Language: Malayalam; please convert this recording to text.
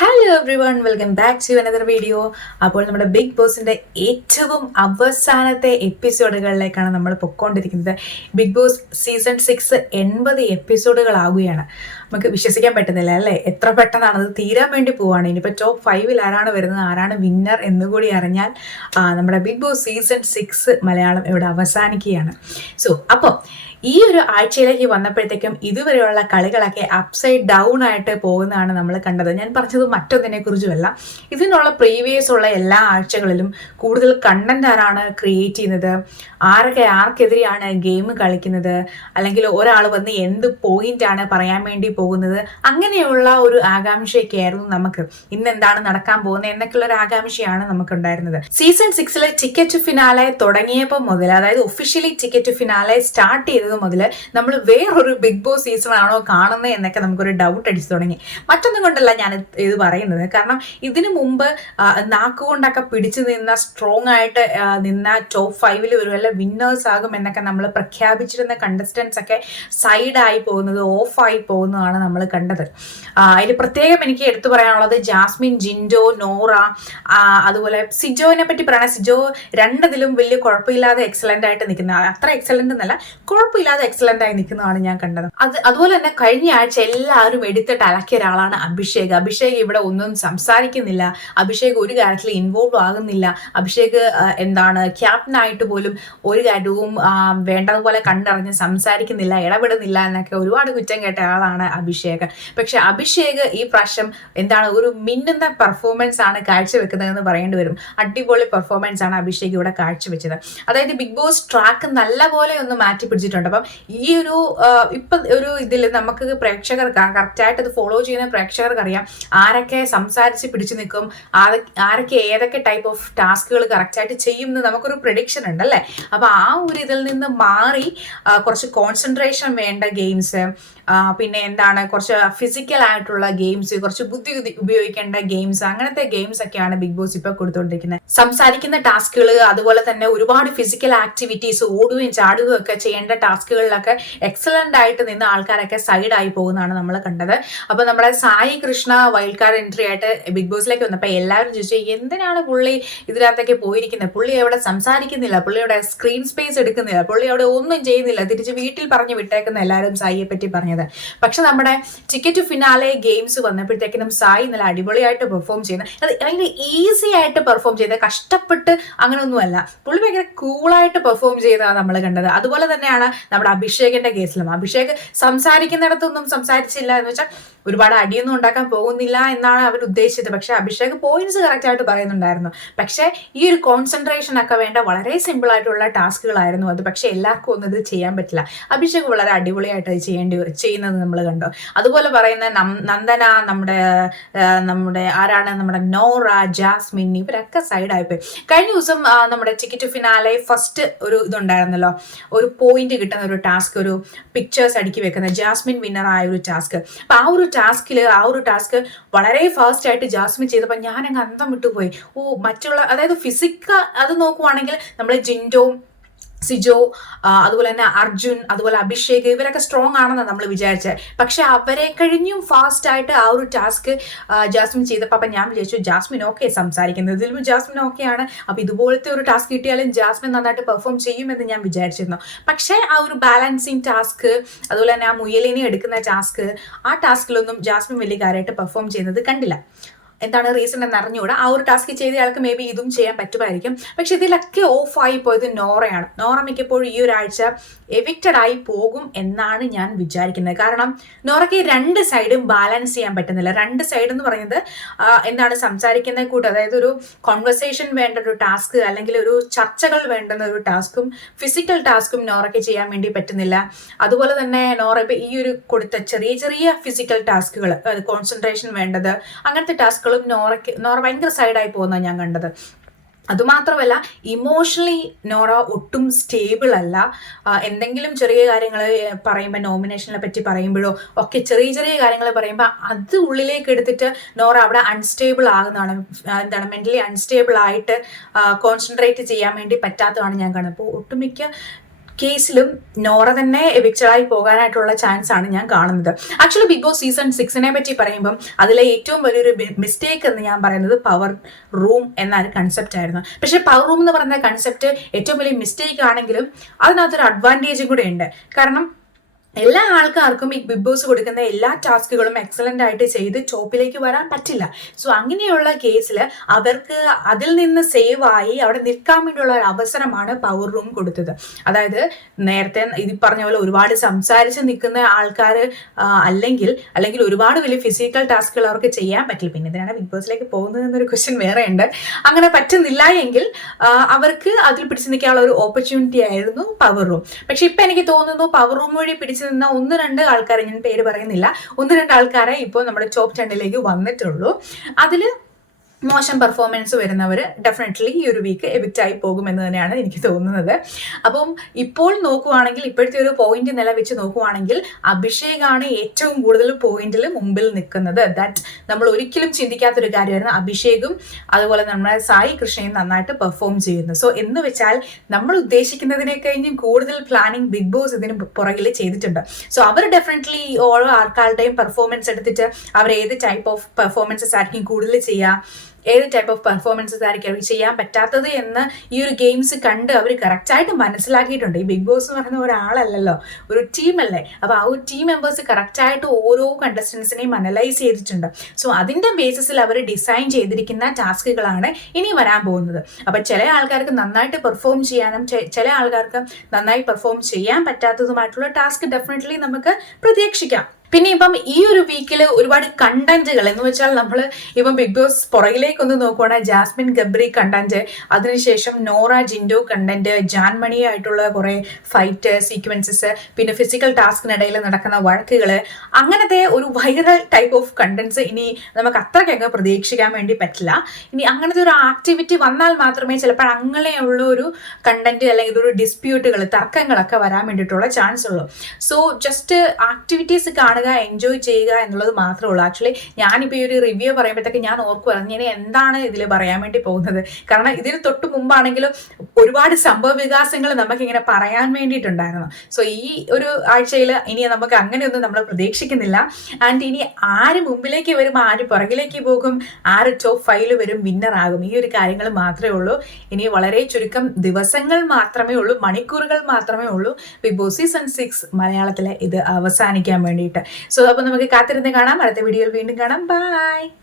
Hello everyone, welcome back to another video. അപ്പോൾ നമ്മുടെ ബിഗ് ബോസിൻ്റെ ഏറ്റവും അവസാനത്തെ എപ്പിസോഡുകളിലേക്കാണ് നമ്മൾ പൊയ്ക്കൊണ്ടിരിക്കുന്നത്. ബിഗ് ബോസ് സീസൺ 6 80 എപ്പിസോഡുകളാകുകയാണ്. നമുക്ക് വിശ്വസിക്കാൻ പറ്റുന്നില്ല അല്ലേ, എത്ര പെട്ടെന്നാണ് അത് തീരാൻ വേണ്ടി പോവുകയാണ്. ഇനിയിപ്പോൾ ടോപ്പ് 5-ൽ ആരാണ് വരുന്നത്, ആരാണ് വിന്നർ എന്നുകൂടി അറിഞ്ഞാൽ നമ്മുടെ ബിഗ് ബോസ് സീസൺ 6 മലയാളം ഇവിടെ അവസാനിക്കുകയാണ്. അപ്പോൾ ഈ ഒരു ആഴ്ചയിലേക്ക് വന്നപ്പോഴത്തേക്കും ഇതുവരെയുള്ള കളികളൊക്കെ അപ്സൈഡ് ഡൗൺ ആയിട്ട് പോകുന്നതാണ് നമ്മൾ കണ്ടത്. ഞാൻ പറഞ്ഞത് മറ്റൊന്നിനെ കുറിച്ചുമല്ല, ഇതിനുള്ള പ്രീവിയസ് ഉള്ള എല്ലാ ആഴ്ചകളിലും കൂടുതൽ കണ്ടന്റ് ആരാണ് ക്രിയേറ്റ് ചെയ്യുന്നത്, ആർക്കെതിരെയാണ് ഗെയിം കളിക്കുന്നത്, അല്ലെങ്കിൽ ഒരാൾ വന്ന് എന്ത് പോയിന്റ് ആണ് പറയാൻ വേണ്ടി പോകുന്നത്, അങ്ങനെയുള്ള ഒരു ആകാംക്ഷയൊക്കെ ആയിരുന്നു നമുക്ക്. ഇന്ന് എന്താണ് നടക്കാൻ പോകുന്നത് എന്നൊക്കെയുള്ള ഒരു ആകാംക്ഷയാണ് നമുക്കുണ്ടായിരുന്നത്. സീസൺ 6-ലെ ടിക്കറ്റ് ഫിനാലെ തുടങ്ങിയപ്പോൾ മുതൽ, അതായത് ഒഫീഷ്യലി ടിക്കറ്റ് ഫിനാലെ സ്റ്റാർട്ട് ചെയ്തത് മുതൽ നമ്മൾ വേറൊരു ബിഗ് ബോസ് സീസൺ ആണോ കാണുന്നത് എന്നൊക്കെ നമുക്കൊരു ഡൗട്ട് അടിച്ചു തുടങ്ങി. മറ്റൊന്നും കൊണ്ടല്ല ഞാൻ ഇത് പറയുന്നത്, കാരണം ഇതിനു മുമ്പ് നാക്കുകൊണ്ടൊക്കെ പിടിച്ചു നിന്ന, സ്ട്രോങ് ആയിട്ട് നിന്ന, ടോപ്പ് 5-ൽ ഒരു വല്ല വിന്നേഴ്സ് ആകും എന്നൊക്കെ നമ്മൾ പ്രഖ്യാപിച്ചിരുന്ന കണ്ടസ്റ്റൻസ് ഒക്കെ സൈഡായി പോകുന്നത്, ഓഫായി പോകുന്നതാണ് നമ്മൾ കണ്ടത്. അതിൽ പ്രത്യേകം എനിക്ക് എടുത്തു പറയാനുള്ളത് ജാസ്മിൻ, ജിൻഡോ, നോറ, അതുപോലെ സിജോനെ പറ്റി പറയണ. സിജോ രണ്ടതിലും വലിയ കുഴപ്പമില്ലാതെ എക്സലന്റ് ആയിട്ട് നിൽക്കുന്ന, അത്ര എക്സലന്റ് എന്നല്ല, കുഴപ്പമില്ലാതെ എക്സലന്റ് ആയി നിൽക്കുന്നതാണ് ഞാൻ കണ്ടത്. അതുപോലെ തന്നെ കഴിഞ്ഞ ആഴ്ച എല്ലാവരും എടുത്തിട്ട് അലക്കിയ ഒരാളാണ് അഭിഷേക്. അഭിഷേക് ഇവിടെ ഒന്നും സംസാരിക്കുന്നില്ല, അഭിഷേക് ഒരു കാര്യത്തിൽ ഇൻവോൾവ് ആകുന്നില്ല, അഭിഷേക് ക്യാപ്റ്റനായിട്ട് പോലും ഒരു കാര്യവും വേണ്ടതുപോലെ കണ്ടറിഞ്ഞ് സംസാരിക്കുന്നില്ല, ഇടപെടുന്നില്ല എന്നൊക്കെ ഒരുപാട് കുറ്റം കേട്ട ആളാണ് അഭിഷേക്. പക്ഷെ അഭിഷേക് ഈ പ്രാവശ്യം ഒരു മിന്നുന്ന പെർഫോമൻസ് ആണ് കാഴ്ചവെക്കുന്നതെന്ന് പറയേണ്ടി വരും. അടിപൊളി പെർഫോമൻസ് ആണ് അഭിഷേക് ഇവിടെ കാഴ്ചവെച്ചത്. അതായത് ബിഗ് ബോസ് ട്രാക്ക് നല്ലപോലെ ഒന്ന് മാറ്റി പിടിച്ചിട്ടുണ്ട്. അപ്പം ഈ ഒരു ഇതിൽ നമുക്ക് പ്രേക്ഷകർക്ക് കറക്റ്റായിട്ട് ഇത് ഫോളോ ചെയ്യുന്ന പ്രേക്ഷകർക്ക് അറിയാം ആരൊക്കെ സംസാരിച്ച് പിടിച്ചു നിൽക്കും, ആരൊക്കെ ഏതൊക്കെ ടൈപ്പ് ഓഫ് ടാസ്കുകൾ കറക്റ്റായിട്ട് ചെയ്യും എന്ന് നമുക്കൊരു പ്രഡിക്ഷൻ ഉണ്ട് അല്ലേ. അപ്പൊ ആ ഒരു ഇതിൽ നിന്ന് മാറി കുറച്ച് കോൺസെൻട്രേഷൻ വേണ്ട ഗെയിംസ്, പിന്നെ കുറച്ച് ഫിസിക്കൽ ആയിട്ടുള്ള ഗെയിംസ്, കുറച്ച് ബുദ്ധി ഉപയോഗിക്കേണ്ട ഗെയിംസ്, അങ്ങനത്തെ ഗെയിംസ് ഒക്കെയാണ് ബിഗ് ബോസ് ഇപ്പൊ കൊടുത്തുകൊണ്ടിരിക്കുന്നത്. സംസാരിക്കുന്ന ടാസ്കുകൾ, അതുപോലെ തന്നെ ഒരുപാട് ഫിസിക്കൽ ആക്ടിവിറ്റീസ്, ഓടുകയും ചാടുകയും ഒക്കെ ചെയ്യേണ്ട ടാസ്കുകളിലൊക്കെ എക്സലന്റ് ആയിട്ട് നിന്ന് ആൾക്കാരൊക്കെ സൈഡായി പോകുന്നതാണ് നമ്മൾ കണ്ടത്. അപ്പൊ നമ്മുടെ Sai Krishna wild card entry ആയിട്ട് ബിഗ് ബോസിലേക്ക് വന്നപ്പോൾ എല്ലാവരും ചോദിച്ചു എന്തിനാണ് പുള്ളി ഇതിനകത്തൊക്കെ പോയിരിക്കുന്നത്, പുള്ളി അവിടെ സംസാരിക്കുന്നില്ല, പുള്ളിയുടെ സ്ക്രീൻ സ്പേസ് എടുക്കുന്നില്ല, പുള്ളി അവിടെ ഒന്നും ചെയ്യുന്നില്ല, തിരിച്ച് വീട്ടിൽ പറഞ്ഞു വിട്ടേക്കുന്ന എല്ലാവരും സായിയെ പറ്റി പറഞ്ഞത്. പക്ഷെ നമ്മുടെ ടിക്കറ്റ് ഫിനാലെ ഗെയിംസ് വന്നപ്പോഴത്തേക്കിനും സായി നല്ല അടിപൊളിയായിട്ട് പെർഫോം ചെയ്യുന്നത്, അത് ഭയങ്കര ഈസി ആയിട്ട് പെർഫോം ചെയ്ത്, കഷ്ടപ്പെട്ട് അങ്ങനെയൊന്നുമല്ല, പുള്ളി ഭയങ്കര കൂളായിട്ട് പെർഫോം ചെയ്തതാണ് നമ്മൾ കണ്ടത്. അതുപോലെ തന്നെയാണ് നമ്മുടെ അഭിഷേകിന്റെ കേസിലും. അഭിഷേക് സംസാരിക്കുന്നിടത്തൊന്നും സംസാരിച്ചില്ല എന്ന് വെച്ചാൽ ഒരുപാട് അടിയൊന്നും ഉണ്ടാക്കാൻ പോകുന്നില്ല എന്നാണ് അവർ ഉദ്ദേശിച്ചത്. പക്ഷെ അഭിഷേക് പോയിന്റ്സ് കറക്റ്റ് ആയിട്ട് പറയുന്നുണ്ടായിരുന്നു. പക്ഷെ ഈ ഒരു കോൺസെൻട്രേഷൻ ഒക്കെ വേണ്ട വളരെ സിമ്പിൾ ആയിട്ടുള്ള ടാസ്കുകളായിരുന്നു അത്. പക്ഷെ എല്ലാവർക്കും ഒന്നും ഇത് ചെയ്യാൻ പറ്റില്ല. അഭിഷേക് വളരെ അടിപൊളിയായിട്ട് അത് ചെയ്യുന്നത് നമ്മൾ കണ്ടു. അതുപോലെ പറയുന്ന നന്ദന, നമ്മുടെ ആരാണ്, നമ്മുടെ നോറ, ജാസ്മിൻ, ഇവരൊക്കെ സൈഡായിപ്പോയി. കഴിഞ്ഞ ദിവസം നമ്മുടെ ടിക്കറ്റ് ഫിനാലെ ഫസ്റ്റ് ഒരു ഇതുണ്ടായിരുന്നല്ലോ, ഒരു പോയിന്റ് കിട്ടുന്ന ഒരു ടാസ്ക്, ഒരു പിക്ചേഴ്സ് അടുക്കി വെക്കുന്ന ജാസ്മിൻ വിന്നർ ആയ ഒരു ടാസ്ക്. അപ്പൊ ആ ഒരു ടാസ്ക് വളരെ ഫാസ്റ്റ് ആയിട്ട് ജാസ്മിൻ ചെയ്തപ്പോൾ ഞാനങ്ങ് അന്തം വിട്ടുപോയി. മറ്റുള്ള, അതായത് ഫിസിക്കൽ അത് നോക്കുവാണെങ്കിൽ നമ്മൾ ജിൻഡോ, സിജോ, അതുപോലെ തന്നെ അർജുൻ, അതുപോലെ അഭിഷേക്, ഇവരൊക്കെ സ്ട്രോങ് ആണെന്നാണ് നമ്മൾ വിചാരിച്ചത്. പക്ഷെ അവരെ കഴിഞ്ഞും ഫാസ്റ്റ് ആയിട്ട് ആ ഒരു ടാസ്ക് ജാസ്മിൻ ചെയ്തപ്പോൾ അപ്പം ഞാൻ വിചാരിച്ചു ജാസ്മിൻ ഓക്കെ സംസാരിക്കുന്നത്, ഇതിലും ജാസ്മിൻ ഓക്കെയാണ്, അപ്പം ഇതുപോലത്തെ ഒരു ടാസ്ക് കിട്ടിയാലും ജാസ്മിൻ നന്നായിട്ട് പെർഫോം ചെയ്യുമെന്ന് ഞാൻ വിചാരിച്ചിരുന്നു. പക്ഷേ ആ ഒരു ബാലൻസിങ് ടാസ്ക്, അതുപോലെ തന്നെ ആ മുയലിനെ എടുക്കുന്ന ടാസ്ക്, ആ ടാസ്കിലൊന്നും ജാസ്മിൻ വലിയ കാര്യമായിട്ട് പെർഫോം ചെയ്യുന്നത് കണ്ടില്ല. റീസൺ എന്ന് അറിഞ്ഞുകൂടാ. ആ ഒരു ടാസ്ക് ചെയ്ത ആൾക്ക് മേ ബി ഇതും ചെയ്യാൻ പറ്റുമായിരിക്കും. പക്ഷെ ഇതിലൊക്കെ ഓഫായി പോയത് നോറയാണ്. നോറ മിക്കപ്പോഴും ഈ ഒരാഴ്ച എവിക്റ്റഡ് ആയി പോകും എന്നാണ് ഞാൻ വിചാരിക്കുന്നത്. കാരണം നോറയ്ക്ക് രണ്ട് സൈഡും ബാലൻസ് ചെയ്യാൻ പറ്റുന്നില്ല. രണ്ട് സൈഡ് എന്ന് പറയുന്നത് സംസാരിക്കുന്ന കൂട്ട്, അതായത് ഒരു കോൺവെർസേഷൻ വേണ്ട ഒരു ടാസ്ക്, അല്ലെങ്കിൽ ഒരു ചർച്ചകൾ വേണ്ടുന്ന ഒരു ടാസ്കും ഫിസിക്കൽ ടാസ്കും നോറയ്ക്ക് ചെയ്യാൻ വേണ്ടി പറ്റുന്നില്ല. അതുപോലെ തന്നെ നോറ ഈ ഒരു കൊടുത്ത ചെറിയ ചെറിയ ഫിസിക്കൽ ടാസ്കുകൾ, കോൺസെൻട്രേഷൻ വേണ്ടത്, അങ്ങനത്തെ ടാസ്കുകൾ നോറ ഭയങ്കര സൈഡായി പോകുന്നതാണ് ഞാൻ കണ്ടത്. അതുമാത്രമല്ല ഇമോഷണലി നോറ ഒട്ടും സ്റ്റേബിൾ അല്ല. എന്തെങ്കിലും ചെറിയ കാര്യങ്ങൾ പറയുമ്പോൾ, നോമിനേഷനെ പറ്റി പറയുമ്പോഴോ ഒക്കെ ചെറിയ ചെറിയ കാര്യങ്ങൾ പറയുമ്പോൾ അത് ഉള്ളിലേക്ക് എടുത്തിട്ട് നോറ അവിടെ അൺസ്റ്റേബിൾ ആകുന്നതാണ്. മെന്റലി അൺസ്റ്റേബിൾ ആയിട്ട് കോൺസെൻട്രേറ്റ് ചെയ്യാൻ വേണ്ടി പറ്റാത്തതാണ് ഞാൻ കാണുന്നത്. അപ്പോൾ ഒട്ടുമിക്ക കേസിലും നോറ തന്നെ എവിക്റ്റഡായി പോകാനായിട്ടുള്ള ചാൻസ് ആണ് ഞാൻ കാണുന്നത്. ആക്ച്വലി ബിഗ് ബോസ് സീസൺ 6 പറ്റി പറയുമ്പം അതിലെ ഏറ്റവും വലിയൊരു മിസ്റ്റേക്ക് എന്ന് ഞാൻ പറയുന്നത് പവർ റൂം എന്നൊരു കൺസെപ്റ്റ് ആയിരുന്നു. പക്ഷെ പവർ റൂം എന്ന് പറയുന്ന കൺസെപ്റ്റ് ഏറ്റവും വലിയ മിസ്റ്റേക്ക് ആണെങ്കിലും അതിനകത്തൊരു അഡ്വാൻറ്റേജും കൂടെ ഉണ്ട്. കാരണം എല്ലാ ആൾക്കാർക്കും ഈ ബിഗ് ബോസ് കൊടുക്കുന്ന എല്ലാ ടാസ്കുകളും എക്സലന്റ് ആയിട്ട് ചെയ്ത് ടോപ്പിലേക്ക് വരാൻ പറ്റില്ല. സോ അങ്ങനെയുള്ള കേസിൽ അവർക്ക് അതിൽ നിന്ന് സേവ് ആയി അവിടെ നിൽക്കാൻ വേണ്ടിയുള്ള ഒരു അവസരമാണ് പവർ റൂം കൊടുത്തത്. അതായത് നേരത്തെ ഇത് പറഞ്ഞ പോലെ ഒരുപാട് സംസാരിച്ച് നിൽക്കുന്ന ആൾക്കാർ അല്ലെങ്കിൽ ഒരുപാട് വലിയ ഫിസിക്കൽ ടാസ്കുകൾ അവർക്ക് ചെയ്യാൻ പറ്റില്ല. പിന്നെ ഇതിനാണ് ബിഗ് ബോസിലേക്ക് പോകുന്നത് എന്നൊരു ക്വസ്റ്റ്യൻ വേറെ ഉണ്ട്. അങ്ങനെ പറ്റുന്നില്ല എങ്കിൽ അവർക്ക് അതിൽ പിടിച്ചു നിൽക്കാനുള്ള ഒരു ഓപ്പർച്യൂണിറ്റി ആയിരുന്നു പവർ റൂം. പക്ഷെ ഇപ്പൊ എനിക്ക് തോന്നുന്നു പവർ റൂം വഴി പിടിച്ചു നിന്ന 1-2 ആൾക്കാരെ, ഞാൻ പേര് പറയുന്നില്ല, 1-2 ആൾക്കാരെ ഇപ്പോൾ നമ്മുടെ ടോപ്പ് 10 വന്നിട്ടുള്ളൂ. അതിൽ മോശം പെർഫോമൻസ് വരുന്നവർ ഡെഫിനറ്റ്ലി ഈ ഒരു വീക്ക് എവിക്റ്റ് ആയി പോകുമെന്ന് തന്നെയാണ് എനിക്ക് തോന്നുന്നത്. അപ്പം ഇപ്പോൾ നോക്കുവാണെങ്കിൽ, ഇപ്പോഴത്തെ ഒരു പോയിന്റ് നില വെച്ച് നോക്കുവാണെങ്കിൽ അഭിഷേകാണ് ഏറ്റവും കൂടുതൽ പോയിന്റിൽ മുമ്പിൽ നിൽക്കുന്നത്. ദാറ്റ് നമ്മൾ ഒരിക്കലും ചിന്തിക്കാത്തൊരു കാര്യമായിരുന്നു. അഭിഷേകും അതുപോലെ നമ്മുടെ സായി കൃഷ്ണയും നന്നായിട്ട് പെർഫോം ചെയ്യുന്നു. സോ എന്ന് വെച്ചാൽ നമ്മൾ ഉദ്ദേശിക്കുന്നതിനെ കഴിഞ്ഞും കൂടുതൽ പ്ലാനിങ് ബിഗ് ബോസ് ഇതിന് പുറകിൽ ചെയ്തിട്ടുണ്ട്. സോ അവർ ഡെഫിനറ്റ്ലി ഓരോ ആൾക്കാരുടെയും പെർഫോമൻസ് എടുത്തിട്ട് അവർ ഏത് ടൈപ്പ് ഓഫ് പെർഫോമൻസസ് ആയിരിക്കും കൂടുതൽ ചെയ്യുക, ഏത് ടൈപ്പ് ഓഫ് പെർഫോമൻസസ് ആയിരിക്കും അവർക്ക് ചെയ്യാൻ പറ്റാത്തത് എന്ന് ഈ ഒരു ഗെയിംസ് കണ്ട് അവർ കറക്റ്റായിട്ട് മനസ്സിലാക്കിയിട്ടുണ്ട്. ഈ ബിഗ് ബോസ് എന്ന് പറയുന്ന ഒരാളല്ലല്ലോ, ഒരു ടീമല്ലേ. അപ്പോൾ ആ ഒരു ടീം മെമ്പേഴ്സ് കറക്റ്റായിട്ട് ഓരോ കണ്ടസ്റ്റൻസിനെയും അനലൈസ് ചെയ്തിട്ടുണ്ട്. സോ അതിൻ്റെ ബേസിസിൽ അവർ ഡിസൈൻ ചെയ്തിരിക്കുന്ന ടാസ്കുകളാണ് ഇനി വരാൻ പോകുന്നത്. അപ്പം ചില ആൾക്കാർക്ക് നന്നായിട്ട് പെർഫോം ചെയ്യാനും ചില ആൾക്കാർക്ക് നന്നായി പെർഫോം ചെയ്യാൻ പറ്റാത്തതുമായിട്ടുള്ള ടാസ്ക് ഡെഫിനറ്റ്ലി നമുക്ക് പ്രതീക്ഷിക്കാം. പിന്നെ ഇപ്പം ഈ ഒരു വീക്കിൽ ഒരുപാട് കണ്ടന്റുകൾ എന്ന് വെച്ചാൽ നമ്മൾ ഇപ്പം ബിഗ് ബോസ് പുറകിലേക്കൊന്ന് നോക്കുവാണെങ്കിൽ ജാസ്മിൻ ഗബ്രി കണ്ടന്റ്, അതിനുശേഷം നോറ ജിൻഡോ കണ്ടന്റ്, ജാൻമണി ആയിട്ടുള്ള കുറെ ഫൈറ്റ് സീക്വൻസസ്, പിന്നെ ഫിസിക്കൽ ടാസ്കിനിടയിൽ നടക്കുന്ന വഴക്കുകൾ, അങ്ങനത്തെ ഒരു വൈറൽ ടൈപ്പ് ഓഫ് കണ്ടന്റ്സ് ഇനി നമുക്ക് അത്രയ്ക്കൊക്കെ പ്രതീക്ഷിക്കാൻ വേണ്ടി പറ്റില്ല. ഇനി അങ്ങനത്തെ ഒരു ആക്ടിവിറ്റി വന്നാൽ മാത്രമേ ചിലപ്പോൾ അങ്ങനെയുള്ള ഒരു കണ്ടന്റ് അല്ലെങ്കിൽ ഒരു ഡിസ്പ്യൂട്ടുകൾ, തർക്കങ്ങളൊക്കെ വരാൻ വേണ്ടിയിട്ടുള്ള ചാൻസ് ഉള്ളൂ. സോ ജസ്റ്റ് ആക്ടിവിറ്റീസ് കാണുക, എൻജോയ് ചെയ്യുക എന്നുള്ളത് മാത്രമേ ഉള്ളൂ. ആക്ച്വലി ഞാനിപ്പോൾ ഈ ഒരു റിവ്യൂ പറയുമ്പോഴത്തേക്ക് ഞാൻ ഓർക്കുവായിരുന്നു ഞാൻ എന്താണ് ഇതിൽ പറയാൻ വേണ്ടി പോകുന്നത്. കാരണം ഇതിന് തൊട്ട് മുമ്പാണെങ്കിലും ഒരുപാട് സംഭവ വികാസങ്ങൾ നമുക്കിങ്ങനെ പറയാൻ വേണ്ടിയിട്ടുണ്ടായിരുന്നു. സോ ഈ ഒരു ആഴ്ചയിൽ ഇനി നമുക്ക് അങ്ങനെയൊന്നും നമ്മൾ പ്രതീക്ഷിക്കുന്നില്ല. ആൻഡ് ഇനി ആര് മുമ്പിലേക്ക് വരും, ആര് പുറകിലേക്ക് പോകും, ആര് ടോപ്പ് 5 വരും, വിന്നർ ആകും, ഈ ഒരു കാര്യങ്ങൾ മാത്രമേ ഉള്ളൂ. ഇനി വളരെ ചുരുക്കം ദിവസങ്ങൾ മാത്രമേ ഉള്ളൂ, മണിക്കൂറുകൾ മാത്രമേ ഉള്ളൂ ബിഗ് ബോസ് സീസൺ 6 മലയാളത്തിലെ ഇത് അവസാനിക്കാൻ വേണ്ടിയിട്ട്. സോ അപ്പോൾ നമുക്ക് കാത്തിരുന്ന് കാണാം. അടുത്ത വീഡിയോയിൽ വീണ്ടും കാണാം. ബൈ.